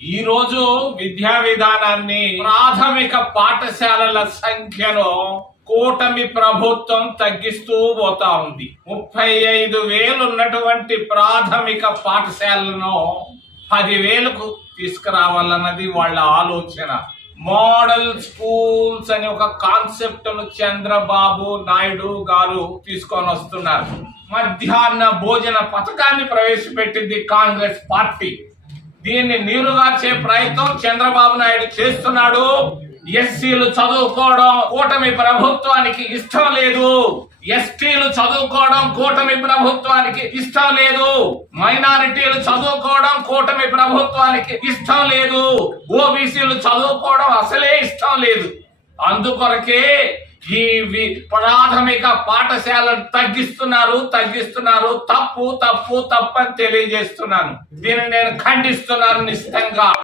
ఈ రోజు విద్యా విధానాన్ని ప్రాథమిక పాఠశాలల సంఖ్యను కూటమి ప్రభుత్వం తగ్గిస్తూ పోతా ఉంది. 35,000 ఉన్నటువంటి ప్రాథమిక పాఠశాలను 10,000కు తీసుకురావాలన్నది వాళ్ళ ఆలోచన. మోడల్ స్కూల్స్ అనే ఒక కాన్సెప్ట్ ను చంద్రబాబు నాయుడు గారు తీసుకొని వస్తున్నారు. మధ్యాహ్న భోజన పథకాన్ని ప్రవేశపెట్టింది కాంగ్రెస్ పార్టీ. దీన్ని నీరుగార్చే ప్రయత్నం చంద్రబాబు నాయుడు చేస్తున్నాడు. ఎస్సీలు చదువుకోవడం కూటమి ప్రభుత్వానికి ఇష్టం లేదు. ఎస్టీలు చదువుకోవడం కూటమి ప్రభుత్వానికి ఇష్టం లేదు. మైనారిటీలు చదువుకోవడం కూటమి ప్రభుత్వానికి ఇష్టం లేదు. ఓబీసీలు చదువుకోవడం అసలే ఇష్టం లేదు. అందుకొరకే ఈ ప్రాథమిక పాఠశాలను తగ్గిస్తున్నారు. తప్పు అని తెలియజేస్తున్నాను. దీన్ని నేను ఖండిస్తున్నాను నిశ్చితంగా.